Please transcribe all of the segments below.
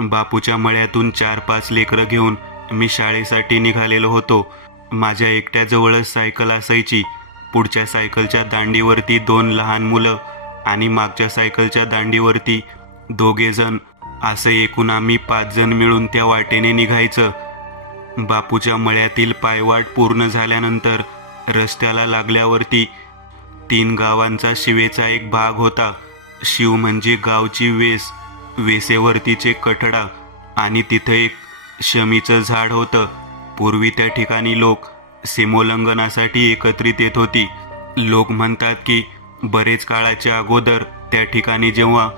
बापूच्या मळ्यातून 4-5 लेकरं घेऊन मी शाळेसाठी निघालेलो होतो. माझ्या एकट्याजवळच सायकल असायची. पुढच्या सायकलच्या दांडीवरती 2 लहान मुलं आणि मागच्या सायकलच्या दांडीवरती 2 जण, असं एकूण आम्ही 5 जण मिळून त्या वाटेने निघायचं. बापूच्या मळ्यातील पायवाट पूर्ण झाल्यानंतर रस्त्याला लागल्यावरती 3 गावांचा शिवेचा एक भाग होता. शिव म्हणजे गावची वेस, वेसेवरतीचे कठडा आणि तिथं एक शमीचं झाड होतं. पूर्वी त्या ठिकाणी लोक सीमोल्लंघनासाठी एकत्रित येत होती. लोक म्हणतात की बरेच काळाच्या अगोदर त्या ठिकाणी जेव्हा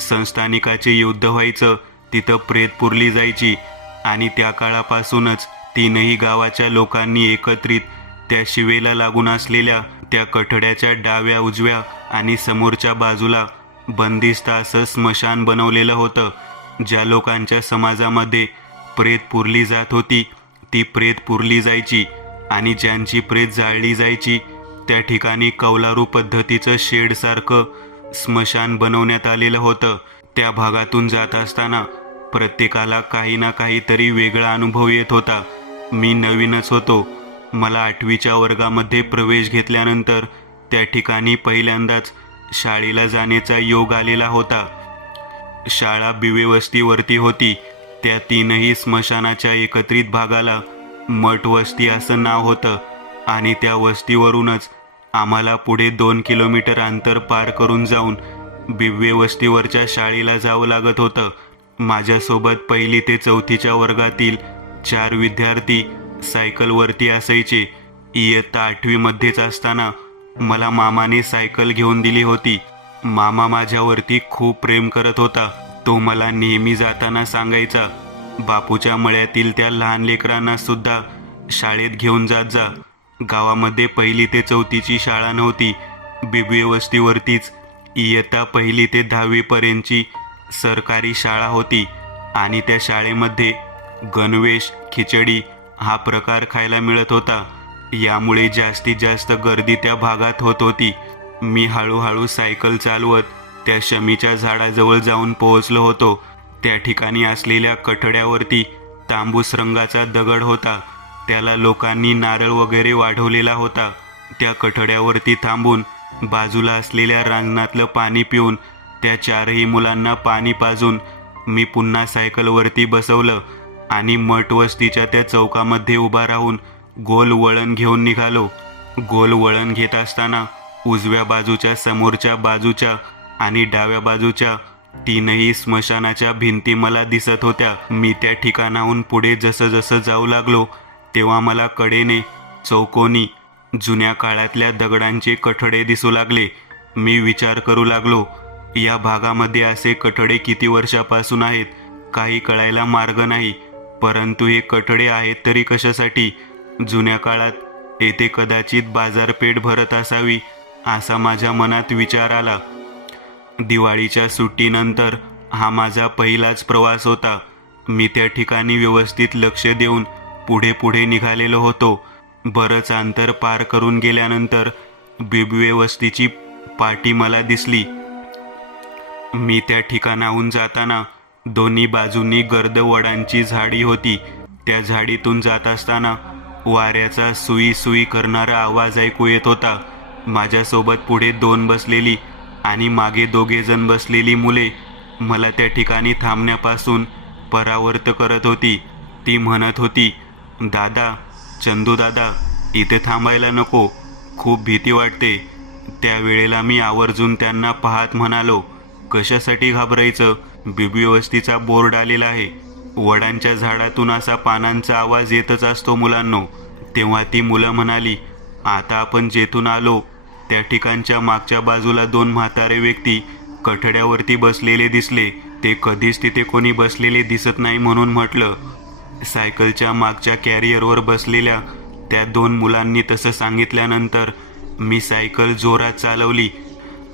संस्थानिकाचे युद्ध व्हायचं तिथं प्रेत पुरली जायची आणि त्या काळापासूनच 3ही गावाच्या लोकांनी एकत्रित त्या शिवेला लागून असलेल्या त्या कठड्याच्या डाव्या, उजव्या आणि समोरच्या बाजूला बंदिस्त असं स्मशान बनवलेलं होतं. ज्या लोकांच्या समाजामध्ये प्रेत पुरली जात होती ती प्रेत पुरली जायची आणि ज्यांची प्रेत जाळली जायची त्या ठिकाणी कौलारू पद्धतीचं शेडसारखं स्मशान बनवण्यात आलेलं होतं. त्या भागातून जात असताना प्रत्येकाला काही ना काहीतरी वेगळा अनुभव येत होता. मी नवीनच होतो. मला 8वीच्या वर्गामध्ये प्रवेश घेतल्यानंतर त्या ठिकाणी पहिल्यांदाच शाळेला जाण्याचा योग आलेला होता. शाळा बिवे वस्तीवरती होती. त्या 3ही स्मशानाच्या एकत्रित भागाला मठ वस्ती असं नाव होतं आणि त्या वस्तीवरूनच आम्हाला पुढे 2 किलोमीटर अंतर पार करून जाऊन बिवे वस्तीवरच्या शाळेला जावं लागत होतं. माझ्यासोबत 1ली ते 4थीच्या वर्गातील 4 विद्यार्थी सायकलवरती असायचे. इयत्ता 8वीमध्येच असताना मला मामाने सायकल घेऊन दिली होती. मामा माझ्यावरती खूप प्रेम करत होता. तो मला नेहमी जाताना सांगायचा, बापूच्या मळ्यातील त्या लहान लेकरांना सुद्धा शाळेत घेऊन जात जा. गावामध्ये 1ली ते 4थीची शाळा नव्हती. बिबवे वस्तीवरतीच इयत्ता 1ली ते 10वी पर्यंतची सरकारी शाळा होती आणि त्या शाळेमध्ये गणवेश, खिचडी हा प्रकार खायला मिळत होता. यामुळे जास्तीत जास्त गर्दी त्या भागात होत होती. मी हळूहळू सायकल चालवत त्या शमीच्या झाडाजवळ जाऊन पोहोचलो होतो. त्या ठिकाणी असलेल्या कठड्यावरती तांबूस रंगाचा दगड होता. त्याला लोकांनी नारळ वगैरे वाढवलेला होता. त्या कठड्यावरती थांबून बाजूला असलेल्या रांजणातलं पाणी पिऊन त्या 4ही मुलांना पाणी पाजून मी पुन्हा सायकलवरती बसवलं आणि मठ वस्तीच्या त्या चौकामध्ये उभा राहून गोल वळण घेऊन निघालो. गोल वळण घेत असताना उजव्या बाजूच्या, समोरच्या बाजूच्या आणि डाव्या बाजूच्या 3ही स्मशानाच्या भिंती मला दिसत होत्या. मी त्या ठिकाणाहून पुढे जसं जसं जाऊ लागलो तेव्हा मला कडेने चौकोनी जुन्या काळातल्या दगडांचे कठडे दिसू लागले. मी विचार करू लागलो, या भागामध्ये असे कठडे किती वर्षापासून आहेत काही कळायला मार्ग नाही. परंतु हे कठडे आहेत तरी कशासाठी? जुन्या काळात येथे कदाचित बाजारपेठ भरत असावी असा माझ्या मनात विचार आला. दिवाळीच्या सुट्टीनंतर हा माझा पहिलाच प्रवास होता. मी त्या ठिकाणी व्यवस्थित लक्ष देऊन पुढे पुढे निघालेलो होतो. बरंच अंतर पार करून गेल्यानंतर बिबवे वस्तीची पाटी मला दिसली. मी त्या ठिकाणाहून जाताना दोन्ही बाजूंनी गर्द वडांची झाडी होती. त्या झाडीतून जात असताना वाऱ्याचा सुई सुई करणारा आवाज ऐकू येत होता. माझ्यासोबत पुढे 2 बसलेली आणि मागे 2 जण बसलेली मुले मला त्या ठिकाणी थांबण्यापासून परावर्त करत होती. ती म्हणत होती, दादा, चंदू दादा, इथे थांबायला नको, खूप भीती वाटते. त्यावेळेला मी आवर्जून त्यांना पाहत म्हणालो, कशासाठी घाबरायचं? बिबवी वस्तीचा बोर्ड आलेला आहे. वडांच्या झाडातून असा पानांचा आवाज येतच असतो मुलांनो. तेव्हा ती मुलं म्हणाली, आता आपण जेथून आलो त्या ठिकाणच्या मागच्या बाजूला 2 म्हातारे व्यक्ती कठड्यावरती बसलेले दिसले. ते कधीच तिथे कोणी बसलेले दिसत नाही म्हणून म्हटलं. सायकलच्या मागच्या कॅरियरवर बसलेल्या त्या 2 मुलांनी तसं सांगितल्यानंतर मी सायकल जोरात चालवली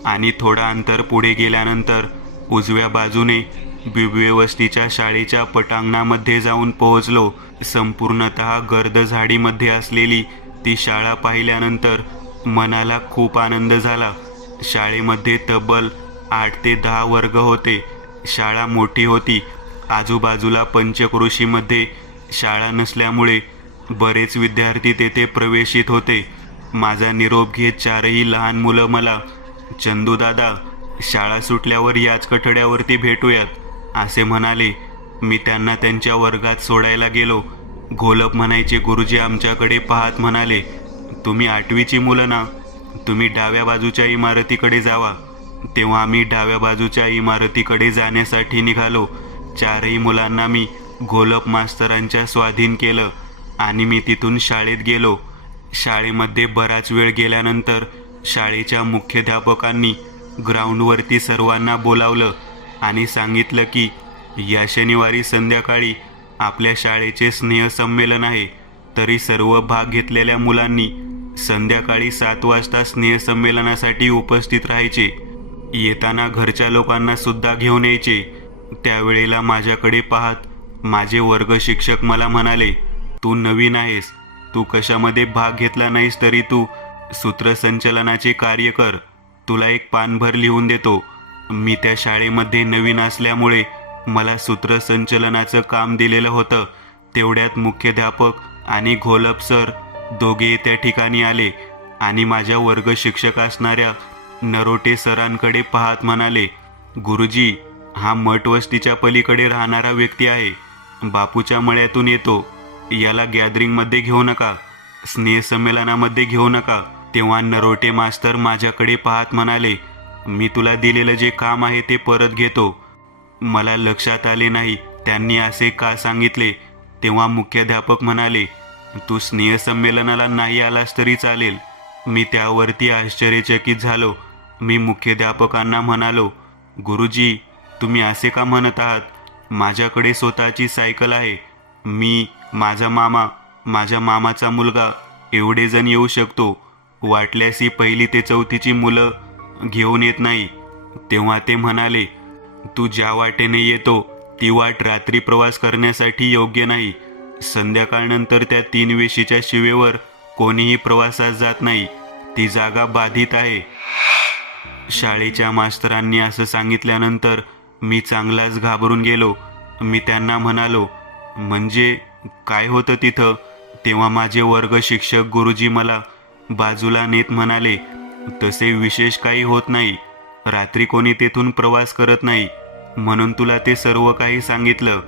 आणि थोडा अंतर पुढे गेल्यानंतर उजव्या बाजूने बिबवे वस्तीच्या शाळेच्या पटांगणामध्ये जाऊन पोहोचलो. संपूर्णतः गर्द झाडीमध्ये असलेली ती शाळा पाहिल्यानंतर मनाला खूप आनंद झाला. शाळेमध्ये तब्बल 8 ते 10 वर्ग होते. शाळा मोठी होती आजूबाजूला पंचक्रोशीमध्ये शाळा नसल्यामुळे बरेच विद्यार्थी तेथे प्रवेशित होते. माझा निरोप घेत चारही लहान मुलं मला, चंदू दादा, शाळा सुटल्यावर याच कठड्यावरती भेटूयात असे म्हणाले. मी त्यांना त्यांच्या वर्गात सोडायला गेलो. घोलप म्हणायचे. गुरुजी आमच्याकडे पाहत म्हणाले, तुम्ही 8वीची मुलं ना, तुम्ही डाव्या बाजूच्या इमारतीकडे जावा. तेव्हा आम्ही डाव्या बाजूच्या इमारतीकडे जाण्यासाठी निघालो. चारही मुलांना मी घोलप मास्तरांच्या स्वाधीन केलं आणि मी तिथून शाळेत गेलो. शाळेमध्ये बराच वेळ गेल्यानंतर शाळेच्या मुख्याध्यापकांनी ग्राउंडवरती सर्वांना बोलावलं आणि सांगितलं की या शनिवारी संध्याकाळी आपल्या शाळेचे स्नेहसंमेलन आहे. तरी सर्व भाग घेतलेल्या मुलांनी संध्याकाळी 7 वाजता स्नेहसंमेलनासाठी उपस्थित राहायचे. येताना घरच्या लोकांना सुद्धा घेऊन यायचे. त्यावेळेला माझ्याकडे पाहत माझे वर्ग शिक्षक मला म्हणाले, तू नवीन आहेस, तू कशामध्ये भाग घेतला नाहीस तरी तू सूत्रसंचलनाचे कार्य कर. तुला एक पानभर लिहून देतो. मी त्या शाळेमध्ये नवीन असल्यामुळे मला सूत्रसंचलनाचं काम दिलेलं होतं. तेवढ्यात मुख्याध्यापक आणि घोलप सर दोघे त्या ठिकाणी आले आणि माझ्या वर्ग शिक्षक असणाऱ्या नरोटे सरांकडे पाहत म्हणाले, गुरुजी, हा मठवस्तीच्या पलीकडे राहणारा व्यक्ती आहे. बापूच्या मळ्यातून येतो. याला गॅदरिंगमध्ये घेऊ नका, स्नेहसंमेलनामध्ये घेऊ नका. तेव्हा नरोटे मास्तर माझ्याकडे पाहत म्हणाले, मी तुला दिलेलं जे काम आहे ते परत घेतो. मला लक्षात आले नाही त्यांनी असे का सांगितले. तेव्हा मुख्याध्यापक म्हणाले, तू स्नेहसंमेलनाला नाही आलास तरी चालेल. मी त्यावरती आश्चर्यचकित झालो. मी मुख्याध्यापकांना म्हणालो, गुरुजी, तुम्ही असे का म्हणत आहात? माझ्याकडे स्वतःची सायकल आहे. मी, माझा मामा, माझ्या मामाचा मुलगा एवढे जण येऊ शकतो. वाटल्यास ही 1ली ते 4थीची मुलं घेऊन येत नाही. तेव्हा ते म्हणाले, तू ज्या वाटेने येतो ती वाट रात्री प्रवास करण्यासाठी योग्य नाही. संध्याकाळनंतर त्या 3 वेशीच्या शिवेवर कोणीही प्रवासात जात नाही. ती जागा बाधित आहे. शाळेच्या मास्तरांनी असं सांगितल्यानंतर मी चांगलाच घाबरून गेलो. मी त्यांना म्हणालो, म्हणजे काय होतं तिथं? तेव्हा माझे वर्ग शिक्षक गुरुजी मला बाजूला नेत म्हणाले, तसे विशेष काही होत नाही. रात्री कोणी तेथून प्रवास करत नाही म्हणून तुला ते सर्व काही सांगितलं.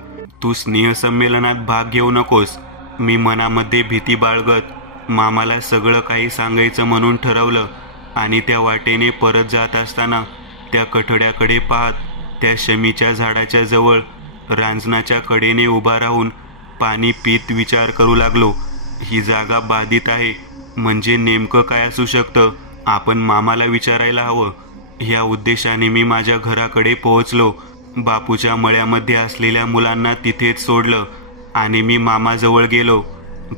तू स्नेहसंमेलनात भाग घेऊ नकोस. मी मनामध्ये भीती बाळगत मामाला सगळं काही सांगायचं म्हणून ठरवलं आणि त्या वाटेने परत जात असताना त्या कठड्याकडे पाहत त्या शमीच्या झाडाच्या जवळ रांजणाच्या कडेने उभा राहून पाणी पीत विचार करू लागलो. ही जागा बाधित आहे म्हणजे नेमकं काय असू शकतं? आपण मामाला विचारायला हवं. ह्या उद्देशाने मी माझ्या घराकडे पोहोचलो. बापूच्या मळ्यामध्ये असलेल्या मुलांना तिथेच सोडलं आणि मी मामाजवळ गेलो.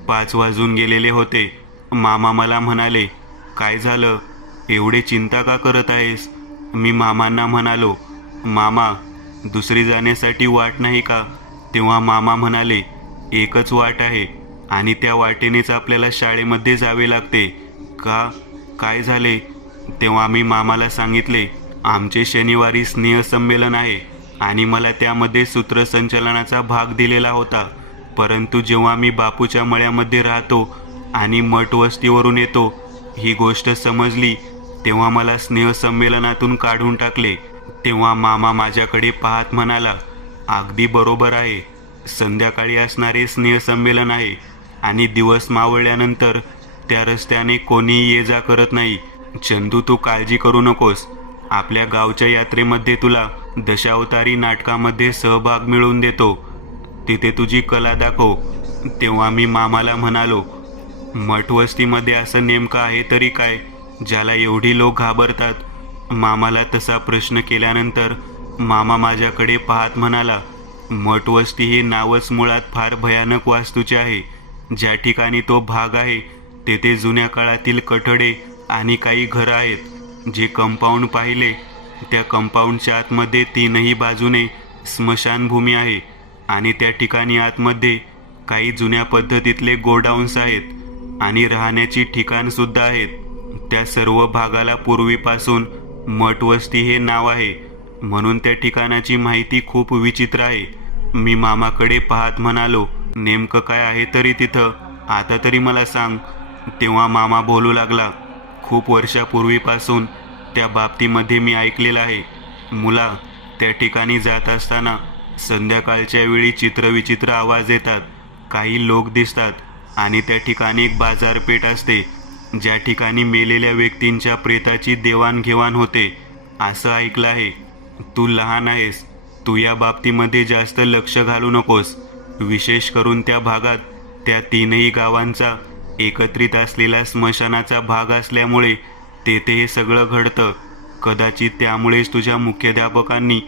5 वाजून गेलेले होते. मामा मला म्हणाले, काय झालं? एवढे चिंता का करत आहेस? मी मामांना म्हणालो, मामा, दुसरी जाण्यासाठी वाट नाही का? तेव्हा मामा म्हणाले, एकच वाट आहे आणि त्या वाटेनेच आपल्याला शाळेमध्ये जावे लागते. का? काय झाले? तेव्हा मी मामाला सांगितले, आमचे शनिवारी स्नेहसंमेलन आहे आणि मला त्यामध्ये सूत्रसंचलनाचा भाग दिलेला होता. परंतु जेव्हा मी बापूच्या मळ्यामध्ये राहतो आणि मठवस्तीवरून येतो ही गोष्ट समजली तेव्हा मला स्नेहसंमेलनातून काढून टाकले. तेव्हा मामा माझ्याकडे पाहत म्हणाला, अगदी बरोबर आहे. संध्याकाळी असणारे स्नेहसंमेलन आहे आणि दिवस मावळल्यानंतर त्या रस्त्याने कोणीही ये जा करत नाही. चंदू, तू काळजी करू नकोस. आपल्या गावच्या यात्रेमध्ये तुला दशावतारी नाटकामध्ये सहभाग मिळवून देतो. तिथे तुझी कला दाखव. तेव्हा मी मामाला म्हणालो, मठवस्तीमध्ये असं नेमकं आहे तरी काय ज्याला एवढी लोक घाबरतात? मामाला तसा प्रश्न केल्यानंतर मामा माझ्याकडे पाहत म्हणाला, मठवस्ती हे नावच मुळात फार भयानक वास्तूचे आहे. ज्या ठिकाणी तो भाग आहे तेथे जुन्या काळातील कठडे आणि काही घरं आहेत. जे कंपाऊंड पाहिले त्या कंपाऊंडच्या आतमध्ये 3ही बाजूने स्मशानभूमी आहे आणि त्या ठिकाणी आतमध्ये काही जुन्या पद्धतीतले गोडाऊन्स आहेत आणि राहण्याची ठिकाणसुद्धा आहेत. त्या सर्व भागाला पूर्वीपासून मठवस्ती हे नाव आहे म्हणून त्या ठिकाणाची माहिती खूप विचित्र आहे. मी मामाकडे पाहत म्हणालो, नेमकं काय आहे तरी तिथं, आता तरी मला सांग. तेव्हा मामा बोलू लागला, खूप वर्षापूर्वीपासून त्या बाबतीमध्ये मी ऐकलेलं आहे. मुला, त्या ठिकाणी जात असताना संध्याकाळच्या वेळी चित्रविचित्र आवाज येतात, काही लोक दिसतात आणि त्या ठिकाणी एक बाजारपेठ असते, ज्या ठिकाणी मेलेल्या व्यक्तींच्या प्रेताची देवाणघेवाण होते, असं ऐकलं आहे. तू लहान आहेस, तू या बाबतीमध्ये जास्त लक्ष घालू नकोस. विशेष करून त्या भागात त्या तीनही गावांचा एकत्रित असलेला स्मशानाचा भाग असल्यामुळे तेथे हे सगळं घडतं. कदाचित त्यामुळेच तुझ्या मुख्याध्यापकांनी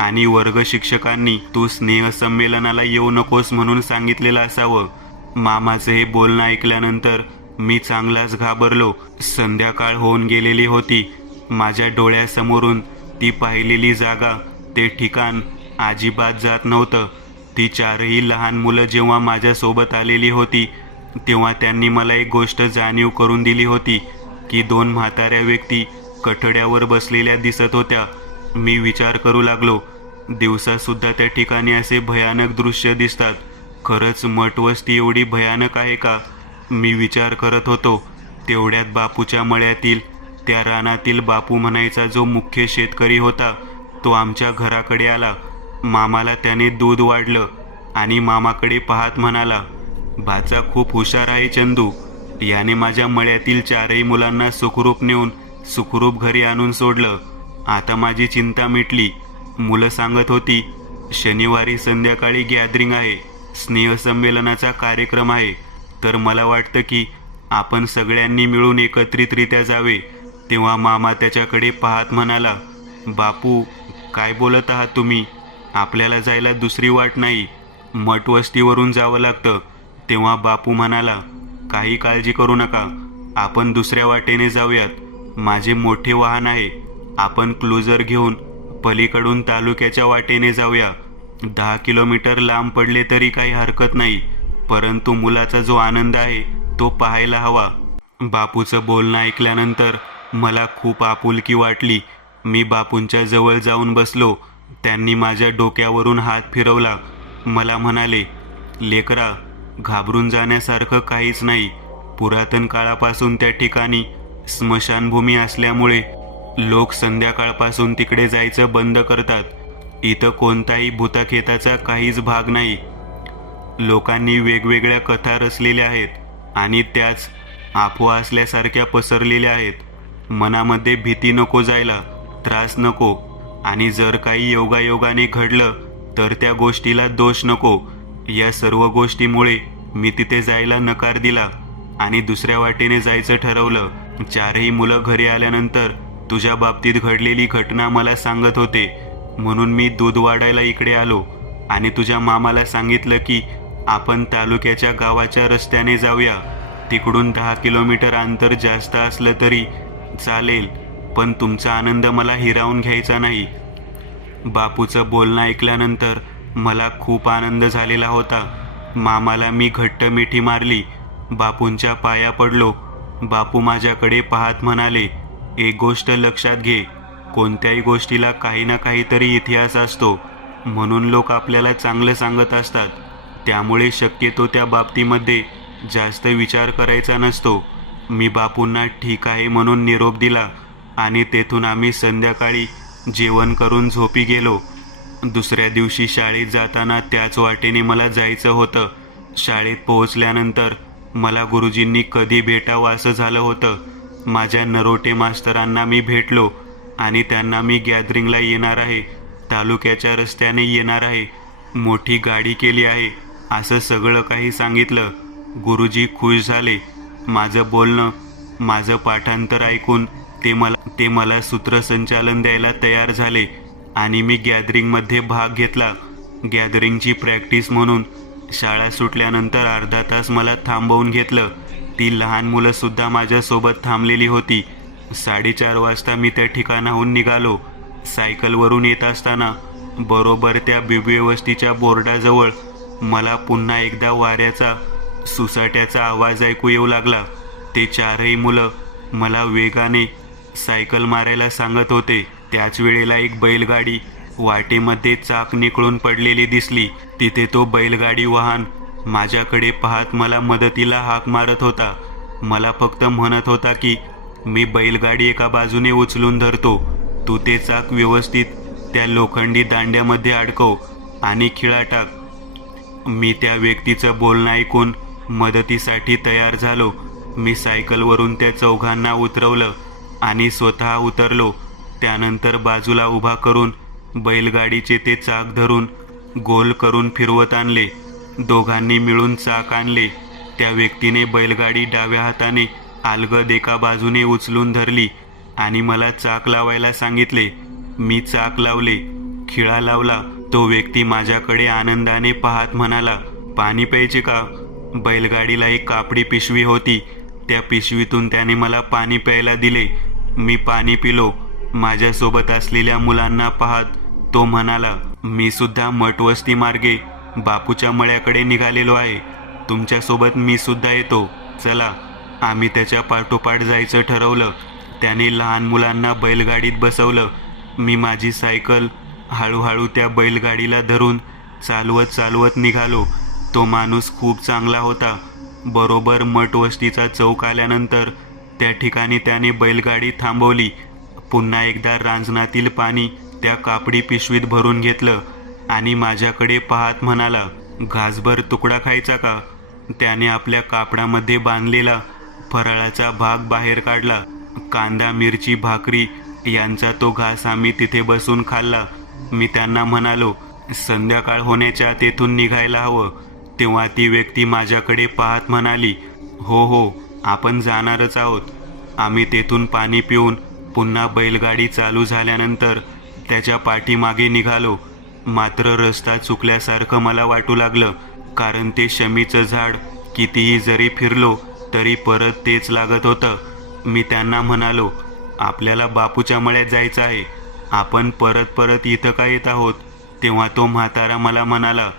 आणि वर्ग शिक्षकांनी तू स्नेहसंमेलनाला येऊ नकोस म्हणून सांगितलेलं असावं. मामाचं हे बोलणं ऐकल्यानंतर मी चांगलाच घाबरलो. संध्याकाळ होऊन गेलेली होती. माझ्या डोळ्यासमोरून ती पाहिलेली जागा, ते ठिकाण अजिबात जात नव्हतं. ती चारही लहान मुलं जेव्हा माझ्यासोबत आलेली होती, तेव्हा त्यांनी मला एक गोष्ट जाणीव करून दिली होती की 2 म्हाताऱ्या व्यक्ती कठड्यावर बसलेल्या दिसत होत्या. मी विचार करू लागलो, दिवसासुद्धा त्या ठिकाणी असे भयानक दृश्य दिसतात. खरंच मठवस्ती एवढी भयानक आहे का? मी विचार करत होतो. तेवढ्यात बापूच्या मळ्यातील त्या रानातील बापू म्हणायचा जो मुख्य शेतकरी होता, तो आमच्या घराकडे आला. मामाला त्याने दूध वाढलं आणि मामाकडे पाहत म्हणाला, भाचा खूप हुशार आहे चंदू. याने माझ्या मळ्यातील 4ही मुलांना सुखरूप नेऊन सुखरूप घरी आणून सोडलं. आता माझी चिंता मिटली. मुलं सांगत होती, शनिवारी संध्याकाळी गॅदरिंग आहे, स्नेहसंमेलनाचा कार्यक्रम आहे. तर मला वाटतं की आपण सगळ्यांनी मिळून एकत्रितरित्या जावे. तेव्हा मामा त्याच्याकडे पाहत म्हणाला, बापू, काय बोलत आहात तुम्ही? आपल्याला जायला दुसरी वाट नाही, मठवस्तीवरून जावं लागतं. तेव्हा बापू म्हणाला, काही काळजी करू नका, आपण दुसऱ्या वाटेने जाऊयात. माझे मोठे वाहन आहे, आपण क्लोजर घेऊन पलीकडून तालुक्याच्या वाटेने जाऊया. 10 किलोमीटर लांब पडले तरी काही हरकत नाही, परंतु मुलाचा जो आनंद आहे तो पाहायला हवा. बापूचं बोलणं ऐकल्यानंतर मला खूप आपुलकी वाटली. मी बापूंच्या जवळ जाऊन बसलो. त्यांनी माझ्या डोक्यावरून हात फिरवला. मला म्हणाले, लेकरा, घाबरून जाण्यासारखं काहीच नाही. पुरातन काळापासून त्या ठिकाणी स्मशानभूमी असल्यामुळे लोक संध्याकाळपासून तिकडे जायचं बंद करतात. इथं कोणताही भूताखेताचा काहीच भाग नाही. लोकांनी वेगवेगळ्या कथा रचलेल्या आहेत आणि त्याच अफवा असल्यासारख्या पसरलेल्या आहेत. मनामध्ये भीती नको जायला, त्रास नको, आणि जर काही योगायोगाने घडलं तर त्या गोष्टीला दोष नको. या सर्व गोष्टीमुळे मी तिथे जायला नकार दिला आणि दुसऱ्या वाटेने जायचं ठरवलं. 4ही मुलं घरी आल्यानंतर तुझ्या बाबतीत घडलेली घटना मला सांगत होते, म्हणून मी दूध वाढायला इकडे आलो आणि तुझ्या मामाला सांगितलं की आपण तालुक्याच्या गावाच्या रस्त्याने जाऊया. तिकडून 10 किलोमीटर अंतर जास्त असलं तरी चालेल, पण तुमचा आनंद मला हिरावून घ्यायचा नाही. बापूचं बोलणं ऐकल्यानंतर मला खूप आनंद झालेला होता. मामाला मी घट्ट मिठी मारली. बापूंच्या पाया पडलो. बापू माझ्याकडे पाहत म्हणाले, एक गोष्ट लक्षात घे, कोणत्याही गोष्टीला काही ना काहीतरी इतिहास असतो, म्हणून लोक आपल्याला चांगलं सांगत असतात. त्यामुळे शक्यतो त्या बाबतीमध्ये जास्त विचार करायचा नसतो. मी बापूंना ठीक आहे म्हणून निरोप दिला आणि तेथून आम्ही संध्याकाळी जेवण करून झोपी गेलो. दुसऱ्या दिवशी शाळेत जाताना त्याच वाटेने मला जायचं होतं. शाळेत पोहोचल्यानंतर मला गुरुजींनी कधी भेटावं असं झालं होतं. माझ्या नरोटे मास्तरांना मी भेटलो आणि त्यांना मी गॅदरिंगला येणार आहे, तालुक्याच्या रस्त्याने येणार आहे, मोठी गाडी केली आहे, असं सगळं काही सांगितलं. गुरुजी खुश झाले. माझं बोलणं, माझं पाठांतर ऐकून ते मला सूत्रसंचालन द्यायला तयार झाले आणि मी गॅदरिंगमध्ये भाग घेतला. गॅदरिंगची प्रॅक्टिस म्हणून शाळा सुटल्यानंतर अर्धा तास मला थांबवून घेतलं. ती लहान मुलंसुद्धा माझ्यासोबत थांबलेली होती. 4:30 वाजता मी त्या ठिकाणाहून निघालो. सायकलवरून येत असताना बरोबर त्या बिबवे वस्तीच्या बोर्डाजवळ मला पुन्हा एकदा वाऱ्याचा सुसाट्याचा आवाज ऐकू येऊ लागला. ते 4ही मुलं मला वेगाने सायकल मारायला सांगत होते. त्याच वेळेला एक बैलगाडी वाटेमध्ये चाक निकळून पडलेली दिसली. तिथे तो बैलगाडी वाहन माझ्याकडे पाहत मला मदतीला हाक मारत होता. मला फक्त म्हणत होता की मी बैलगाडी एका बाजूने उचलून धरतो, तू ते चाक व्यवस्थित त्या लोखंडी दांड्यामध्ये अडकव आणि खिळा टाक. मी त्या व्यक्तीचं बोलणं ऐकून मदतीसाठी तयार झालो. मी सायकलवरून त्या चौघांना उतरवलं आणि स्वतः उतरलो. त्यानंतर बाजूला उभा करून बैलगाडीचे ते चाक धरून गोल करून फिरवत आणले. दोघांनी मिळून चाक आणले. त्या व्यक्तीने बैलगाडी डाव्या हाताने अलगद एका बाजूने उचलून धरली आणि मला चाक लावायला सांगितले. मी चाक लावले, खिळा लावला. तो व्यक्ती माझ्याकडे आनंदाने पाहत म्हणाला, पाणी प्यायचे का? बैलगाडीला एक कापडी पिशवी होती. त्या पिशवीतून त्याने मला पाणी प्यायला दिले. मी पाणी पिलो. माझ्यासोबत असलेल्या मुलांना पाहत तो म्हणाला, मी सुद्धा मठवस्ती मार्गे बापूच्या मळ्याकडे निघालेलो आहे. तुमच्यासोबत मी सुद्धा येतो, चला. आम्ही त्याच्या पाठोपाठ जायचं ठरवलं. त्याने लहान मुलांना बैलगाडीत बसवलं. मी माझी सायकल हळूहळू त्या बैलगाडीला धरून चालवत चालवत निघालो. तो माणूस खूप चांगला होता. बरोबर मठवस्तीचा चौक आल्यानंतर त्या ठिकाणी त्याने बैलगाडी थांबवली. पुन्हा एकदा रांजणातील पाणी त्या कापडी पिशवीत भरून घेतलं आणि माझ्याकडे पाहत म्हणाला, घासभर तुकडा खायचा का? त्याने आपल्या कापडामध्ये बांधलेला फराळाचा भाग बाहेर काढला. कांदा, मिरची, भाकरी यांचा तो घास आम्ही तिथे बसून खाल्ला. मी त्यांना म्हणालो, संध्याकाळ होण्याच्या तेथून निघायला हवं. तेव्हा ती व्यक्ती माझ्याकडे पाहत म्हणाली, हो हो, आपण जाणारच आहोत. आम्ही तेथून पाणी पिऊन पुन्हा बैलगाडी चालू झाल्यानंतर त्याच्या पाठीमागे निघालो. मात्र रस्ता चुकल्यासारखं मला वाटू लागलं, कारण ते शमीचं झाड कितीही जरी फिरलो तरी परत तेच लागत होतं. मी त्यांना म्हणालो, आपल्याला बापूच्या मळ्यात जायचं आहे, आपण परत परत इथं का येत आहोत? तेव्हा तो म्हातारा मला म्हणाला,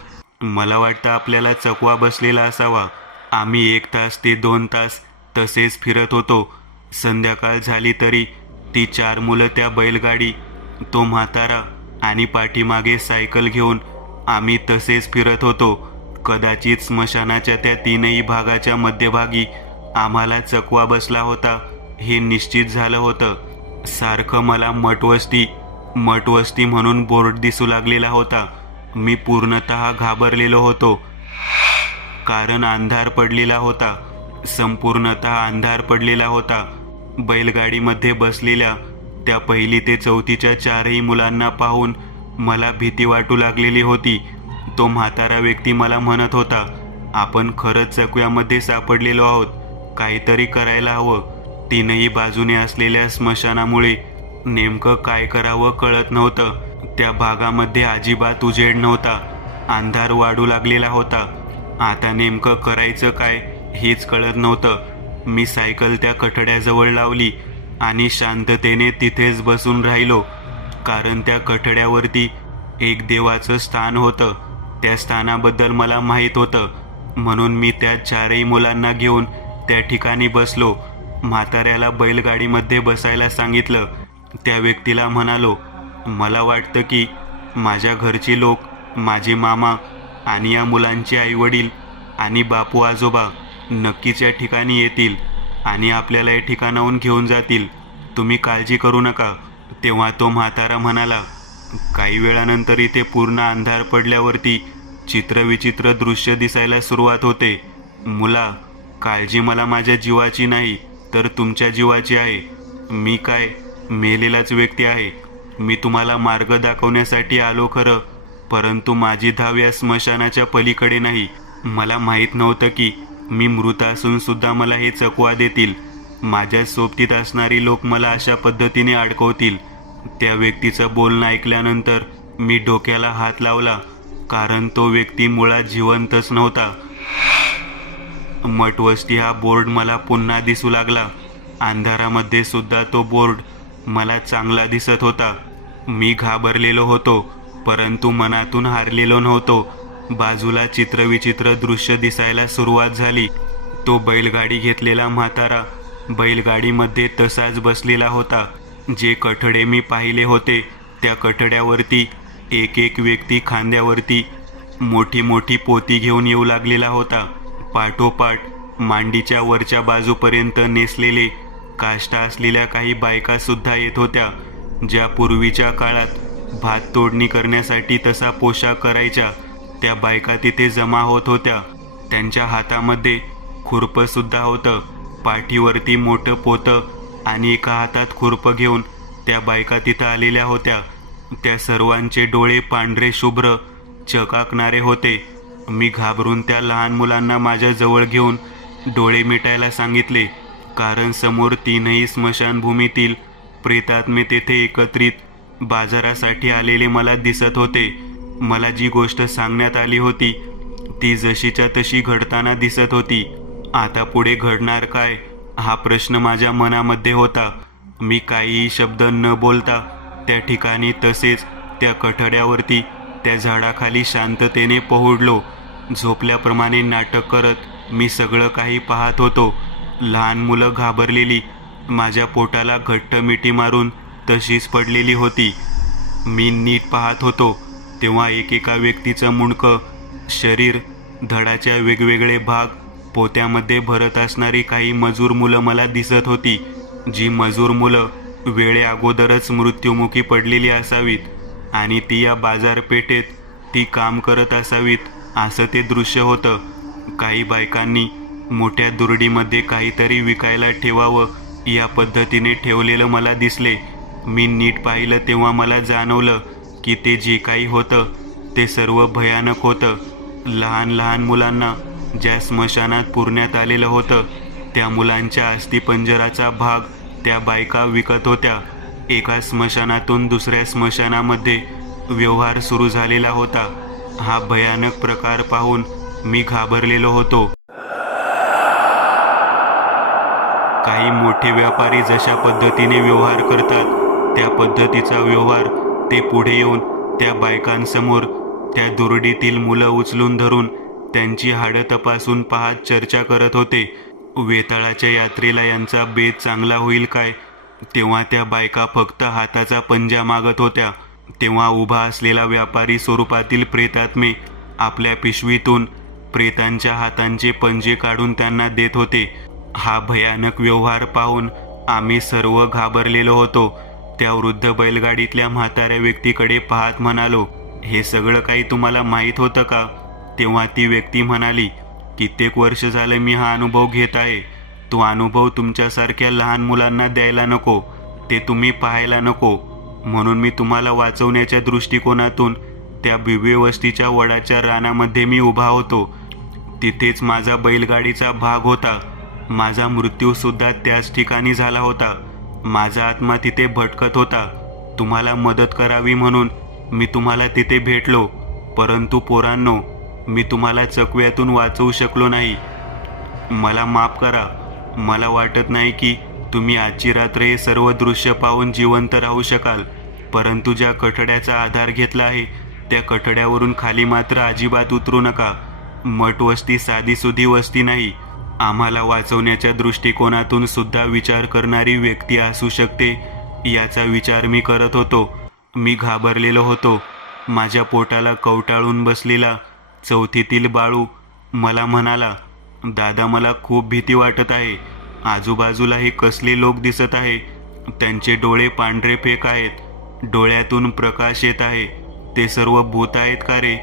मला वाटतं आपल्याला चकवा बसलेला असावा. आम्ही 1 तास ते 2 तास तसेच फिरत होतो. संध्याकाळ झाली तरी ती 4 मुलं त्या बैलगाडी, तो म्हातारा आणि पाठीमागे सायकल घेऊन आम्ही तसेच फिरत होतो. कदाचित स्मशानाच्या त्या 3ही भागाच्या मध्यभागी आम्हाला चकवा बसला होता हे निश्चित झालं होतं. सारखं मला मठवस्ती म्हणून बोर्ड दिसू लागलेला होता. मी पूर्णतः घाबरलेलो होतो, कारण अंधार पडलेला होता. संपूर्णतः अंधार पडलेला होता. बैलगाडीमध्ये बसलेल्या त्या 1ली ते 4थीच्या 4ही मुलांना पाहून मला भीती वाटू लागलेली होती. तो म्हातारा व्यक्ती मला म्हणत होता, आपण खरंच चकव्यामध्ये सापडलेलो आहोत, काहीतरी करायला हवं. 3ही बाजूने असलेल्या स्मशानामुळे नेमकं काय करावं कळत नव्हतं. त्या भागामध्ये अजिबात उजेड नव्हता. अंधार वाढू लागलेला होता. आता नेमकं करायचं काय हेच कळत नव्हतं. मी सायकल त्या कठड्याजवळ लावली आणि शांततेने तिथेच बसून राहिलो, कारण त्या कठड्यावरती एक देवाचं स्थान होतं. त्या स्थानाबद्दल मला माहीत होतं, म्हणून मी त्या 4ही मुलांना घेऊन त्या ठिकाणी बसलो. म्हाताऱ्याला बैलगाडीमध्ये बसायला सांगितलं. त्या व्यक्तीला म्हणालो, मला वाटतं की माझ्या घरची लोक, माझे मामा आणि या मुलांचे आईवडील आणि बापू आजोबा नक्कीच या ठिकाणी येतील आणि आपल्याला या ठिकाणाहून घेऊन जातील. तुम्ही काळजी करू नका. तेव्हा तो म्हातारा म्हणाला, काही वेळानंतर इथे पूर्ण अंधार पडल्यावरती चित्रविचित्र दृश्य दिसायला सुरुवात होते. मुला, काळजी मला माझ्या जीवाची नाही तर तुमच्या जीवाची आहे. मी काय मेलेलाच व्यक्ती आहे. मी तुम्हाला मार्ग दाखवण्यासाठी आलो खरं, परंतु माझी धाव या स्मशानाच्या पलीकडे नाही. मला माहीत नव्हतं की मी मृत असून सुद्धा मला हे चकवा देतील. माझ्या सोबतीत असणारी लोक मला अशा पद्धतीने अडकवतील. त्या व्यक्तीचं बोलणं ऐकल्यानंतर मी डोक्याला हात लावला, कारण तो व्यक्ती मुळात जिवंतच नव्हता. मठवस्ती हा बोर्ड मला पुन्हा दिसू लागला. अंधारामध्ये सुद्धा तो बोर्ड मला चांगला दिसत होता. मी घाबरलेलो होतो, परंतु मनातून हारलेलो नव्हतो. बाजूला चित्रविचित्र दृश्य दिसायला सुरुवात झाली. तो बैलगाडी घेतलेला म्हातारा बैलगाडीमध्ये तसाच बसलेला होता. जे कठडे मी पाहिले होते त्या कठड्यावरती एक एक व्यक्ती खांद्यावरती मोठी मोठी पोती घेऊन येऊ लागलेला होता. पाठोपाठ मांडीच्या वरच्या बाजूपर्यंत नेसलेले काष्टा असलेल्या काही बायका सुद्धा येत होत्या, ज्या पूर्वीच्या काळात भात तोडणी करण्यासाठी तसा पोशाख करायच्या. त्या बायका तिथे जमा होत होत्या. त्यांच्या हातामध्ये खुरपं सुद्धा होतं. पाठीवरती मोठं पोतं आणि एका हातात खुरपं घेऊन त्या बायका तिथं आलेल्या होत्या. त्या सर्वांचे डोळे पांढरे शुभ्र चकाकणारे होते. मी घाबरून त्या लहान मुलांना माझ्या जवळ घेऊन डोळे मिटायला सांगितले, कारण समोर तीनही स्मशानभूमीतील प्रेतात्मे तेथे एकत्रित बाजारासाठी आलेले मला दिसत होते. मला जी गोष्ट सांगण्यात आली होती ती जशीच्या तशी घडताना दिसत होती. आता पुढे घडणार काय हा प्रश्न माझ्या मनामध्ये होता. मी काहीही शब्द न बोलता त्या ठिकाणी तसेच त्या कठड्यावरती त्या झाडाखाली शांततेने पोहोडलो. झोपल्याप्रमाणे नाटक करत मी सगळं काही पाहत होतो. लहान मुलं घाबरलेली माझ्या पोटाला घट्ट मिठी मारून तशीच पडलेली होती. मी नीट पाहत होतो तेव्हा एकेका व्यक्तीचं मुंडकं, शरीर, धडाच्या वेगवेगळे भाग, पोत्यामध्ये भरत असणारी काही मजूर मुलं मला दिसत होती. जी मजूर मुलं वेळे अगोदरच मृत्युमुखी पडलेली असावीत आणि ती या बाजारपेठेत ती काम करत असावीत असं ते दृश्य होतं. काही बायकांनी मोठ्या दुरडीमध्ये काहीतरी विकायला ठेवावं या पद्धतीने ठेवलेलं मला दिसले. मी नीट पाहिलं तेव्हा मला जाणवलं की ते जे काही होतं ते सर्व भयानक होतं. लहान लहान मुलांना ज्या स्मशानात पुरण्यात आलेलं होतं त्या मुलांच्या अस्थिपंजराचा भाग त्या बायका विकत होत्या. एका स्मशानातून दुसऱ्या स्मशानामध्ये व्यवहार सुरू झालेला होता. हा भयानक प्रकार पाहून मी घाबरलेलो होतो. काही मोठे व्यापारी जशा पद्धतीने व्यवहार करतात त्या पद्धतीचा व्यवहार ते पुढे येऊन त्या बायकांसमोर त्या दुरडीतील मुलं उचलून धरून त्यांची हाडं तपासून पाहत चर्चा करत होते. वेताळाच्या यात्रेला यांचा बेत चांगला होईल काय, तेव्हा त्या बायका फक्त हाताचा पंजा मागत होत्या. तेव्हा उभा असलेला व्यापारी स्वरूपातील प्रेतात्मे आपल्या पिशवीतून प्रेतांच्या हातांचे पंजे काढून त्यांना देत होते. हा भयानक व्यवहार पाहून आम्ही सर्व घाबरलेलो होतो. त्या वृद्ध बैलगाडीतल्या म्हाताऱ्या व्यक्तीकडे पाहत म्हणालो, हे सगळं काही तुम्हाला माहीत होतं का? तेव्हा ती व्यक्ती म्हणाली, कित्येक वर्ष झालं मी हा अनुभव घेत आहे. तो अनुभव तुमच्यासारख्या लहान मुलांना द्यायला नको, ते तुम्ही पाहायला नको. म्हणून मी तुम्हाला वाचवण्याच्या दृष्टिकोनातून त्या बिबवे वस्तीच्या वडाच्या रानामध्ये मी उभा होतो. तिथेच माझा बैलगाडीचा भाग होता. माझा मृत्यूसुद्धा त्याच ठिकाणी झाला होता. माझा आत्मा तिथे भटकत होता. तुम्हाला मदत करावी म्हणून मी तुम्हाला तिथे भेटलो. परंतु पोरांनो, मी तुम्हाला चकव्यातून वाचवू शकलो नाही. मला माफ करा. मला वाटत नाही की तुम्ही आजची रात्र हे सर्व दृश्य पाहून जिवंत राहू शकाल. परंतु ज्या कठड्याचा आधार घेतला आहे त्या कठड्यावरून खाली मात्र अजिबात उतरू नका. मठ वस्ती साधीसुधी वस्ती नाही. आम्हाला वाचवण्याच्या दृष्टिकोनातून सुद्धा विचार करणारी व्यक्ती असू शकते याचा विचार मी करत होतो. मी घाबरलेलो होतो. माझ्या पोटाला कवटाळून बसलेला चौथीतील बाळू मला म्हणाला, दादा मला खूप भीती वाटत आहे. आजूबाजूला हे कसले लोक दिसत आहे. त्यांचे डोळे पांढरे फेक आहेत. डोळ्यातून प्रकाश येत आहे. ते सर्व भूत आहेत का रे?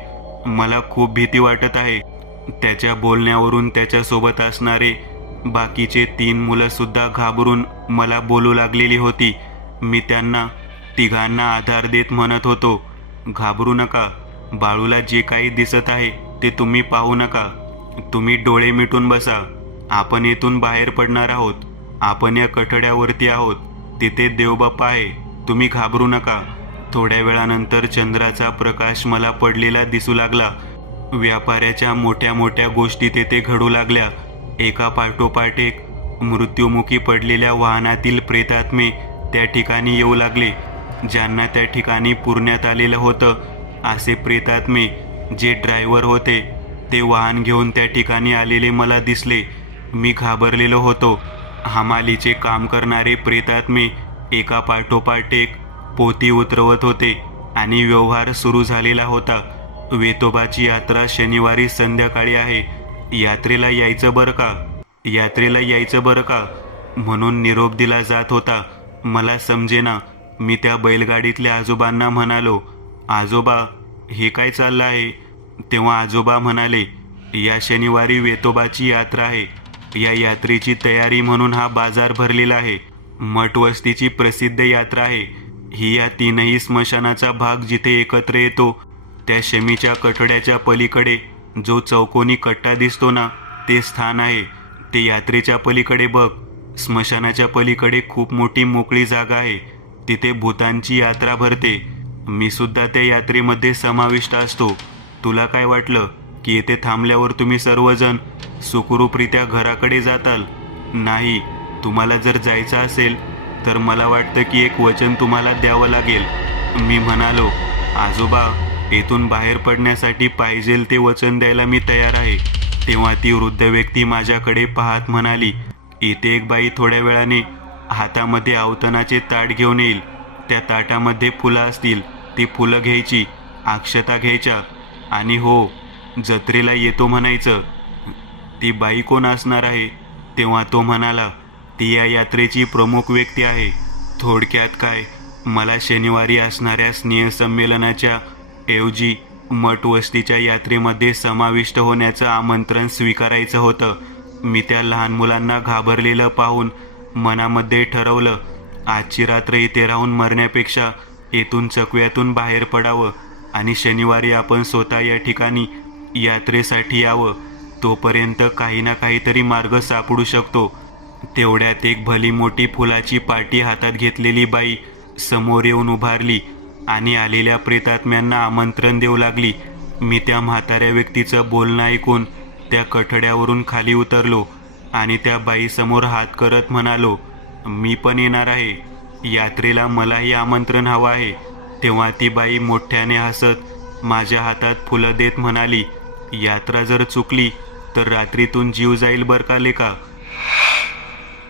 मला खूप भीती वाटत आहे. त्याच्या बोलण्यावरून त्याच्यासोबत असणारे बाकीचे 3 मुलं सुद्धा घाबरून मला बोलू लागलेली होती. मी त्यांना तिघांना आधार देत म्हणत होतो, घाबरू नका. बाळूला जे काही दिसत आहे ते तुम्ही पाहू नका. तुम्ही डोळे मिटून बसा. आपण येथून बाहेर पडणार आहोत. आपण या कठड्यावरती आहोत. तिथे देवबाप्पा आहे. तुम्ही घाबरू नका. थोड्या वेळानंतर चंद्राचा प्रकाश मला पडलेला दिसू लागला. व्यापाऱ्याच्या मोठ्या मोठ्या गोष्टी तेथे घडू लागल्या. एका पाठोपाठ एक मृत्युमुखी पडलेल्या वाहनातील प्रेतात्मे त्या ठिकाणी येऊ लागले. ज्यांना त्या ठिकाणी पुरण्यात आलेलं होतं असे प्रेतात्मे जे ड्रायव्हर होते ते वाहन घेऊन त्या ठिकाणी आलेले मला दिसले. मी घाबरलेलो होतो. हमालीचे काम करणारे प्रेतात्मे एका पाठोपाठ एक पोती उतरवत होते. आणि व्यवहार सुरू झालेला होता. वेतोबाची यात्रा शनिवारी संध्याकाळी आहे. यात्रेला यायचं बरं का, यात्रेला यायचं बरं का म्हणून निरोप दिला जात होता. मला समजेना. मी त्या बैलगाडीतल्या आजोबांना म्हणालो, आजोबा हे काय चाललं आहे? तेव्हा आजोबा म्हणाले, या शनिवारी वेतोबाची यात्रा आहे. या यात्रेची तयारी म्हणून हा बाजार भरलेला आहे. मठवस्तीची प्रसिद्ध यात्रा आहे ही. या तीनही स्मशानाचा भाग जिथे एकत्र येतो त्या शमीच्या कठड्याच्या पलीकडे जो चौकोनी कट्टा दिसतो ना, ते स्थान आहे. ते यात्रेच्या पलीकडे बघ. स्मशानाच्या पलीकडे खूप मोठी मोकळी जागा आहे. तिथे भूतांची यात्रा भरते. मी सुद्धा त्या यात्रेमध्ये समाविष्ट असतो. तुला काय वाटलं की येथे थांबल्यावर तुम्ही सर्वजण सुखरूपरित्या घराकडे जाताल? नाही. तुम्हाला जर जायचं असेल तर मला वाटतं की एक वचन तुम्हाला द्यावं लागेल. मी म्हणालो, आजोबा येथून बाहेर पडण्यासाठी पाहिजेल ते वचन द्यायला मी तयार आहे. तेव्हा ती वृद्ध व्यक्ती माझ्याकडे पाहत म्हणाली, इथे एक बाई थोड्या वेळाने हातामध्ये आवतनाचे ताट घेऊन येईल. त्या ताटामध्ये फुलं असतील. ती फुलं घ्यायची, अक्षता घ्यायच्या आणि हो, जत्रेला येतो म्हणायचं. ती बाई कोण असणार आहे? तेव्हा तो म्हणाला, ती या यात्रेची प्रमुख व्यक्ती आहे. थोडक्यात काय, मला शनिवारी असणाऱ्या स्नेहसंमेलनाच्या ऐवजी मठवस्तीच्या यात्रेमध्ये समाविष्ट होण्याचं आमंत्रण स्वीकारायचं होतं. मी त्या लहान मुलांना घाबरलेलं पाहून मनामध्ये ठरवलं, आजची रात्र इथे राहून मरण्यापेक्षा येथून चकव्यातून बाहेर पडावं आणि शनिवारी आपण स्वतः या ठिकाणी यात्रेसाठी यावं. तोपर्यंत काही ना काहीतरी मार्ग सापडू शकतो. तेवढ्यात एक भली मोठी फुलाची पाटी हातात घेतलेली बाई समोर येऊन उभारली आणि आलेल्या प्रेतात्म्यांना आमंत्रण देऊ लागली. मी त्या म्हाताऱ्या व्यक्तीचं बोलणं ऐकून त्या कठड्यावरून खाली उतरलो आणि त्या बाईसमोर हात करत म्हणालो, मी पण येणार आहे. यात्रेला मलाही आमंत्रण हवं आहे. तेव्हा ती बाई मोठ्याने हसत माझ्या हातात फुलं देत म्हणाली, यात्रा जर चुकली तर रात्रीतून जीव जाईल बरं का लेका,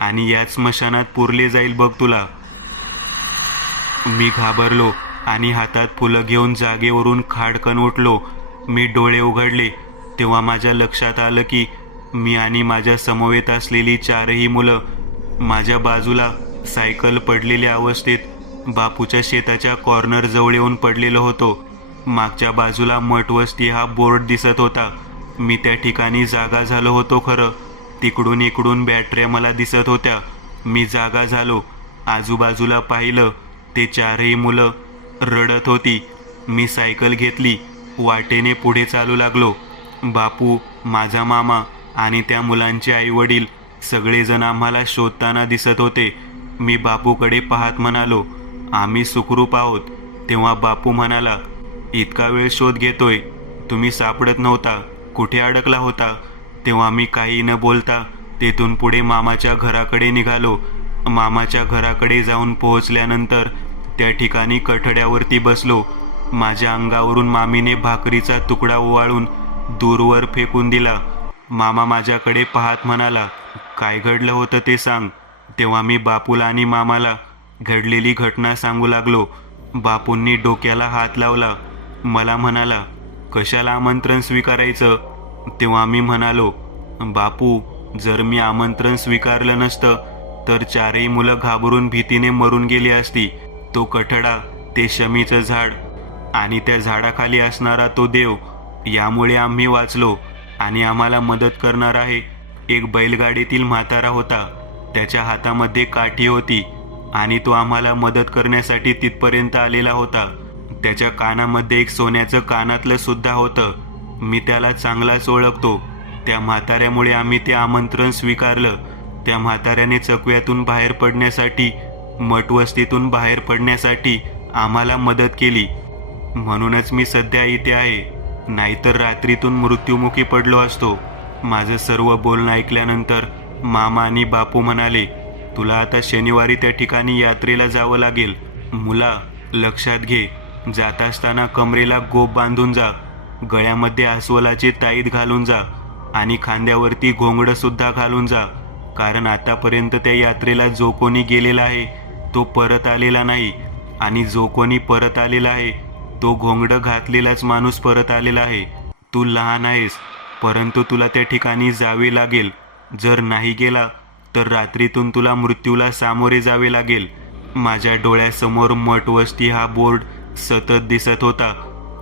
आणि याच स्मशानात पुरले जाईल बघ तुला. मी घाबरलो आणि हातात फुलं घेऊन जागेवरून खाडकन उठलो. मी डोळे उघडले तेव्हा माझ्या लक्षात आलं की मी आणि माझ्या समवेत असलेली चारही मुलं माझ्या बाजूला सायकल पडलेल्या अवस्थेत बापूच्या शेताच्या कॉर्नर जवळ येऊन पडलेलो होतो. मागच्या बाजूला मठवस्ती हा बोर्ड दिसत होता. मी त्या ठिकाणी जागा झालो होतो खरं. तिकडून इकडून बॅटऱ्या मला दिसत होत्या. मी जागा झालो. आजूबाजूला पाहिलं, ते चारही मुलं रडत होती. मी सायकल घेतली, वाटेने पुढे चालू लागलो. बापू, माझा मामा आणि त्या मुलांचे आईवडील सगळेजण आम्हाला शोधताना दिसत होते. मी बापूकडे पाहत म्हणालो, आम्ही सुखरूप आहोत. तेव्हा बापू म्हणाला, इतका वेळ शोध घेतोय, तुम्ही सापडत नव्हता, कुठे अडकला होता? तेव्हा मी काही न बोलता तेथून पुढे मामाच्या घराकडे निघालो. मामाच्या घराकडे जाऊन पोहोचल्यानंतर त्या ठिकाणी कठड्यावरती बसलो. माझ्या अंगावरून मामीने भाकरीचा तुकडा ओवाळून दूरवर फेकून दिला. मामा माझ्याकडे पाहत म्हणाला, काय घडलं होतं ते सांग. तेव्हा मी बापूला आणि मामाला घडलेली घटना सांगू लागलो. बापूंनी डोक्याला हात लावला. मला म्हणाला, कशाला आमंत्रण स्वीकारायचं? तेव्हा मी म्हणालो, बापू, जर मी आमंत्रण स्वीकारलं नसतं तर चारही मुलं घाबरून भीतीने मरून गेली असती. तो कठडा, ते शमीचं झाड आणि त्या झाडाखाली असणारा तो देव, यामुळे आम्ही वाचलो. आणि आम्हाला मदत करणार आहे एक बैलगाडीतील म्हातारा होता. त्याच्या हातामध्ये काठी होती आणि तो आम्हाला मदत करण्यासाठी तिथपर्यंत आलेला होता. त्याच्या कानामध्ये एक सोन्याचं कानातलं सुद्धा होतं. मी त्याला चांगलाच ओळखतो. त्या म्हाताऱ्यामुळे आम्ही ते आमंत्रण स्वीकारलं. त्या म्हाताऱ्याने चकव्यातून बाहेर पडण्यासाठी, मठवस्तीतून बाहेर पडण्यासाठी आम्हाला मदत केली. म्हणूनच मी सध्या इथे आहे, नाहीतर रात्रीतून मृत्युमुखी पडलो असतो. माझं सर्व बोलणं ऐकल्यानंतर मामा आणि बापू म्हणाले, तुला आता शनिवारी त्या ठिकाणी यात्रेला जावं लागेल. मुला, लक्षात घे, जात असताना कमरेला गोप बांधून जा, गळ्यामध्ये अस्वलाचे ताईत घालून जा आणि खांद्यावरती घोंगडं सुद्धा घालून जा. कारण आतापर्यंत त्या यात्रेला जो कोणी गेलेला आहे तो परत आलेला नाही, आणि जो कोणी परत आलेला आहे तो घोंगडं घातलेलाच माणूस परत आलेला आहे. तू लहान आहेस, परंतु तुला त्या ठिकाणी जावे लागेल. जर नाही गेला तर रात्रीतून तुला मृत्यूला सामोरे जावे लागेल. माझ्या डोळ्यासमोर मठवस्ती हा बोर्ड सतत दिसत होता.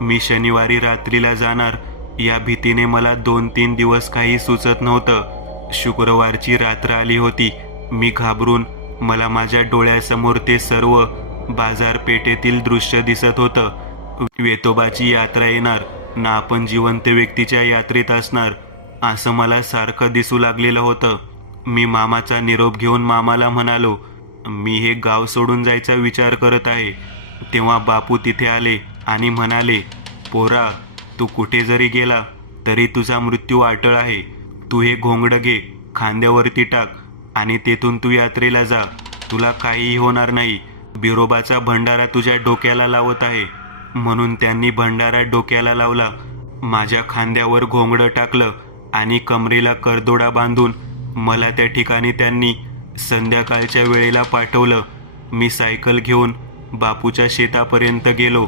मी शनिवारी रात्रीला जाणार या भीतीने मला 2-3 दिवस काही सुचत नव्हतं. शुक्रवारची रात्र आली होती. मी घाबरून मला माझ्या डोळ्यासमोर ते सर्व बाजारपेठेतील दृश्य दिसत होतं. वेतोबाची यात्रा येणार ना आपण जिवंत व्यक्तीच्या यात्रेत असणार असं मला सारखं दिसू लागलेलं होतं. मी मामाचा निरोप घेऊन मामाला म्हणालो, मी हे गाव सोडून जायचा विचार करत आहे. तेव्हा बापू तिथे आले आणि म्हणाले, पोरा, तू कुठे जरी गेला तरी तुझा मृत्यू अटळ आहे. तू हे घोंगडं घे, खांद्यावरती टाक आणि तेथून तू यात्रेला जा. तुला काहीही होणार नाही. बिरोबाचा भंडारा तुझ्या डोक्याला लावत आहे. म्हणून त्यांनी भंडारा डोक्याला लावला. माझ्या खांद्यावर घोंगडं टाकलं आणि कमरेला करदोडा बांधून मला त्या ठिकाणी त्यांनी संध्याकाळच्या वेळेला पाठवलं. मी सायकल घेऊन बापूच्या शेतापर्यंत गेलो.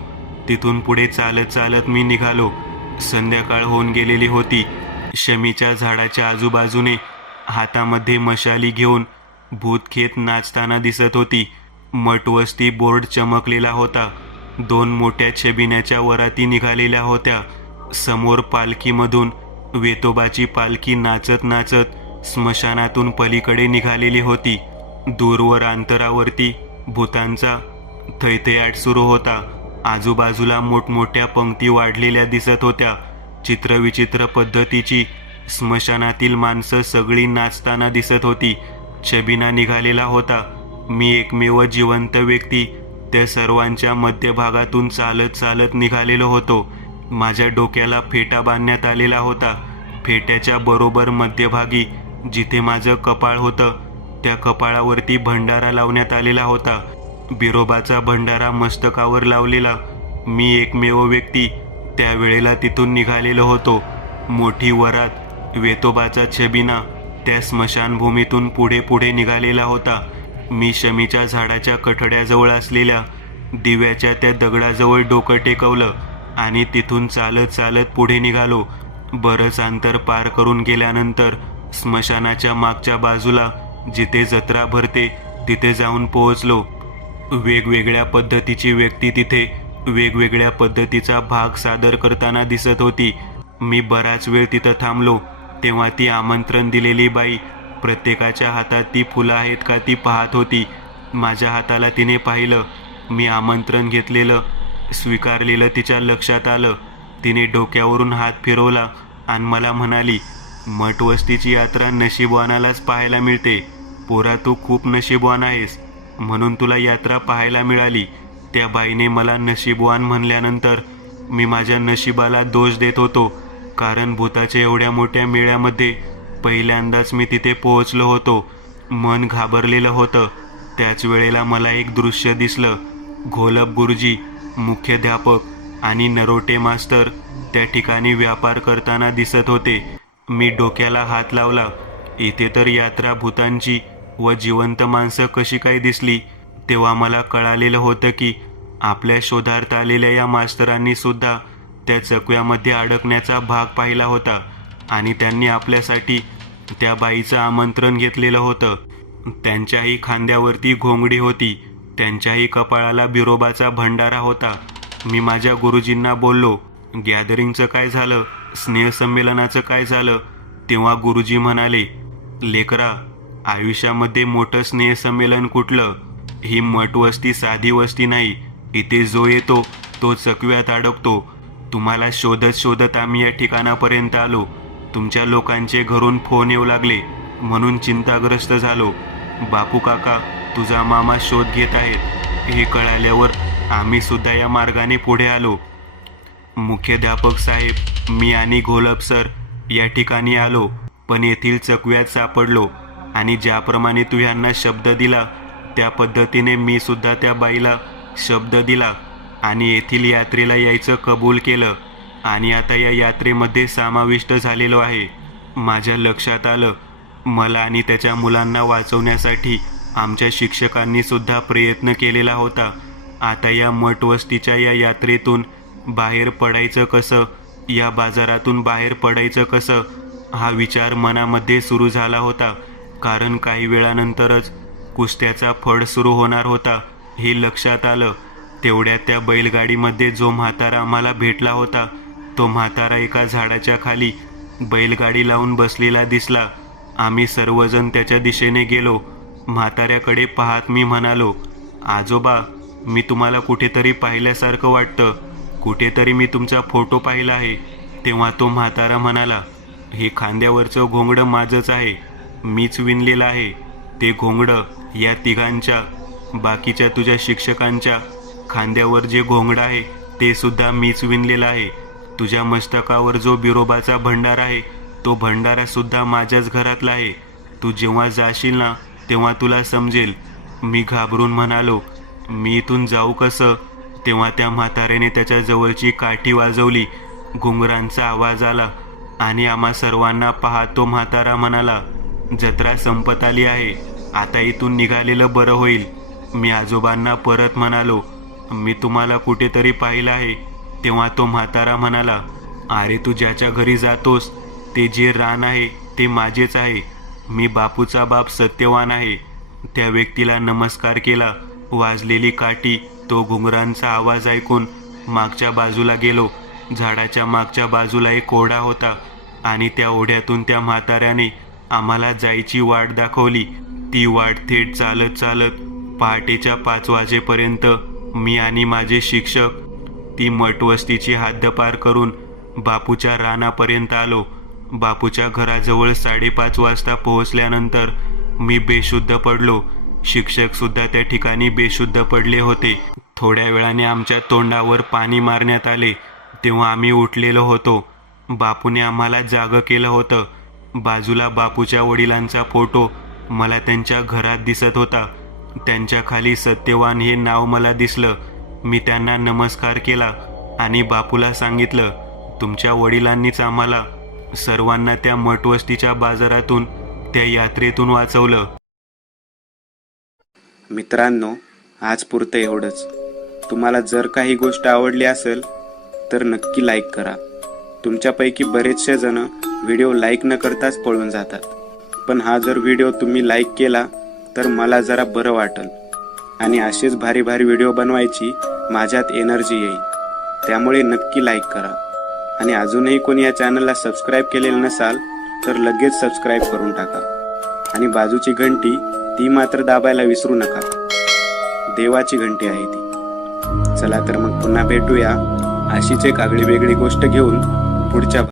तिथून पुढे चालत चालत मी निघालो. संध्याकाळ होऊन गेलेली होती. शमीच्या झाडाच्या आजूबाजूने हातामध्ये मशाली घेऊन भूतखेत नाचताना दिसत होती. मठवस्ती बोर्ड चमकलेला होता. 2 मोठ्या छबिन्याच्या वराती निघालेल्या होत्या. समोर पालखीमधून वेतोबाची पालखी नाचत नाचत स्मशानातून पलीकडे निघालेली होती. दूरवर अंतरावरती भूतांचा थैथयाट सुरू होता. आजूबाजूला मोठमोठ्या पंक्ती वाढलेल्या दिसत होत्या. चित्रविचित्र पद्धतीची स्मशानातील माणसं सगळी नाचताना दिसत होती. छबिना निघालेला होता. मी एकमेव जिवंत व्यक्ती त्या सर्वांच्या मध्यभागातून चालत चालत निघालेलो होतो. माझ्या डोक्याला फेटा बांधण्यात आलेला होता. फेट्याच्या बरोबर मध्यभागी जिथे माझं कपाळ होतं त्या कपाळावरती भंडारा लावण्यात आलेला होता. बिरोबाचा भंडारा मस्तकावर लावलेला मी एकमेव व्यक्ती त्यावेळेला तिथून निघालेलो होतो. मोठी वरात वेतोबाचा छबिना त्या स्मशानभूमीतून पुढे पुढे निघालेला होता. मी शमीच्या झाडाच्या कठड्याजवळ असलेल्या दिव्याच्या त्या दगडाजवळ डोकं टेकवलं आणि तिथून चालत चालत पुढे निघालो. बरंच अंतर पार करून गेल्यानंतर स्मशानाच्या मागच्या बाजूला जिथे जत्रा भरते तिथे जाऊन पोहोचलो. वेगवेगळ्या पद्धतीची व्यक्ती तिथे वेगवेगळ्या पद्धतीचा भाग सादर करताना दिसत होती. मी बराच वेळ तिथं थांबलो. तेव्हा ती आमंत्रण दिलेली बाई प्रत्येकाच्या हातात ती फुलं आहेत का ती पाहत होती. माझ्या हाताला तिने पाहिलं. मी आमंत्रण घेतलेलं स्वीकारलेलं तिच्या लक्षात आलं. तिने डोक्यावरून हात फिरवला आणि मला म्हणाली, मठवस्तीची यात्रा नशीबवानालाच पाहायला मिळते. पोरा, तू खूप नशीबवान आहेस, म्हणून तुला यात्रा पाहायला मिळाली. त्या बाईने मला नशीबवान म्हणल्यानंतर मी माझ्या नशिबाला दोष देत होतो. कारण भूताच्या एवढ्या मोठ्या मेळ्यामध्ये पहिल्यांदाच मी तिथे पोहोचलो होतो. मन घाबरलेलं होतं. त्याच वेळेला मला एक दृश्य दिसलं. घोलप गुरुजी, मुख्याध्यापक आणि नरोटे मास्तर त्या ठिकाणी व्यापार करताना दिसत होते. मी डोक्याला हात लावला. इथे तर यात्रा भूतांची व जिवंत माणसं कशी काय दिसली. तेव्हा मला कळालेलं होतं की आपल्या शोधार्थ आलेल्या या मास्तरांनी सुद्धा त्या चकव्यामध्ये अडकण्याचा भाग पाहिला होता आणि त्यांनी आपल्यासाठी त्या बाईचं आमंत्रण घेतलेलं होतं. त्यांच्याही खांद्यावरती घोंगडी होती. त्यांच्याही कपाळाला बिरोबाचा भंडारा होता. मी माझ्या गुरुजींना बोललो, गॅदरिंगचं काय झालं, स्नेहसंमेलनाचं काय झालं. तेव्हा गुरुजी म्हणाले, लेकरा, आयुष्यामध्ये मोठं स्नेहसंमेलन कुठलं. ही मठवस्ती साधी वस्ती नाही. इथे जो येतो तो चकव्यात अडकतो. तुम्हाला शोधत शोधत आम्ही या ठिकाणापर्यंत आलो. तुमच्या लोकांचे घरून फोन येऊ लागले म्हणून चिंताग्रस्त झालो. बापू काका, तुझा मामा शोध घेत आहेत. हे कळाल्यावर आम्ही सुद्धा या मार्गाने पुढे आलो. मुख्याध्यापक साहेब, मी आणि घोलप सर या ठिकाणी आलो, पण येथील चकव्यात सापडलो आणि ज्याप्रमाणे तू ह्यांना शब्द दिला त्या पद्धतीने मी सुद्धा त्या बाईला शब्द दिला आणि येथील यात्रेला यायचं कबूल केलं आणि आता या यात्रेमध्ये समाविष्ट झालेलो आहे. माझ्या लक्षात आलं, मला आणि त्याच्या मुलांना वाचवण्यासाठी आमच्या शिक्षकांनी सुद्धा प्रयत्न केलेला होता. आता या मठवस्तीच्या या यात्रेतून बाहेर पडायचं कसं, या बाजारातून बाहेर पडायचं कसं, हा विचार मनामध्ये सुरू झाला होता. कारण काही वेळानंतरच कुस्त्याचा फड सुरू होणार होता हे लक्षात आलं. तेवढ्यात त्या बैलगाडीमध्ये जो म्हातारा आम्हाला भेटला होता, तो म्हातारा एका झाडाच्या खाली बैलगाडी लावून बसलेला दिसला. आम्ही सर्वजण त्याच्या दिशेने गेलो. म्हाताऱ्याकडे पाहत मी म्हणालो, आजोबा, मी तुम्हाला कुठेतरी पाहिल्यासारखं वाटतं. कुठेतरी मी तुमचा फोटो पाहिला आहे. तेव्हा तो म्हातारा म्हणाला, हे खांद्यावरचं घोंगडं माझंच आहे. मीच विणलेलं आहे. ते घोंगडं या तिघांच्या, बाकीच्या तुझ्या शिक्षकांच्या खांद्यावर जे घोंगडं आहे ते सुद्धा मीच विणलेलं आहे. तुझ्या मस्तकावर जो बिरोबाचा भंडार आहे, तो भंडारा सुद्धा माझ्याच घरातला आहे. तू जेव्हा जाशील ना, तेव्हा तुला समजेल. मी घाबरून म्हणालो, मी इथून जाऊ कसं? तेव्हा त्या म्हाताऱ्याने त्याच्या जवळची काठी वाजवली. घुंगरांचा आवाज आला आणि आम्हा सर्वांना पाहत तो म्हातारा म्हणाला, जत्रा संपत आली आहे. आता इथून निघालेलं बरं होईल. मी आजोबांना परत म्हणालो, मी तुम्हाला कुठेतरी पाहिलं आहे. तेव्हा तो म्हातारा म्हणाला, अरे तू ज्याच्या घरी जातोस ते जे रान आहे ते माझेच आहे. मी बापूचा बाप सत्यवान आहे. त्या व्यक्तीला नमस्कार केला. वाजलेली काठी, तो घुंगरांचा आवाज ऐकून मागच्या बाजूला गेलो. झाडाच्या मागच्या बाजूला एक ओढा होता आणि त्या ओढ्यातून त्या म्हाताऱ्याने आम्हाला जायची वाट दाखवली. ती वाट थेट चालत चालत पहाटेच्या 5 वाजेपर्यंत मी आणि माझे शिक्षक ती मठवस्तीची हद्दपार करून बापूच्या रानापर्यंत आलो. बापूच्या घराजवळ 5:30 वाजता पोहोचल्यानंतर मी बेशुद्ध पडलो. शिक्षक सुद्धा त्या ठिकाणी बेशुद्ध पडले होते. थोड्या वेळाने आमच्या तोंडावर पाणी मारण्यात आले. तेव्हा आम्ही उठलेलो होतो. बापूने आम्हाला जागं केलं होतं. बाजूला बापूच्या वडिलांचा फोटो मला त्यांच्या घरात दिसत होता. त्यांच्या खाली सत्यवान हे नाव मला दिसलं. मी त्यांना नमस्कार केला आणि बापूला सांगितलं, तुमच्या वडिलांनीच आम्हाला सर्वांना त्या मठवस्तीच्या बाजारातून, त्या यात्रेतून वाचवलं. मित्रांनो, आज पुरतं एवढंच. तुम्हाला जर काही गोष्ट आवडली असेल तर नक्की लाईक करा. तुमच्यापैकी बरेचसे जण व्हिडिओ लाईक न करताच पळून जातात. पण हा जर व्हिडिओ तुम्ही लाईक केला तर मला जरा बरं वाटेल आणि असेच भारी भारी व्हिडिओ बनवायची माझ्यात एनर्जी येईल. त्यामुळे नक्की लाईक करा. आणि अजूनही कोणी या चॅनलला सबस्क्राईब केलेलं नसाल तर लगेच सबस्क्राईब करून टाका. आणि बाजूची घंटी ती मात्र दाबायला विसरू नका. देवाची घंटी आहे ती. चला तर मग पुन्हा भेटूया अशीच एक आगळी वेगळी गोष्ट घेऊन पुढच्या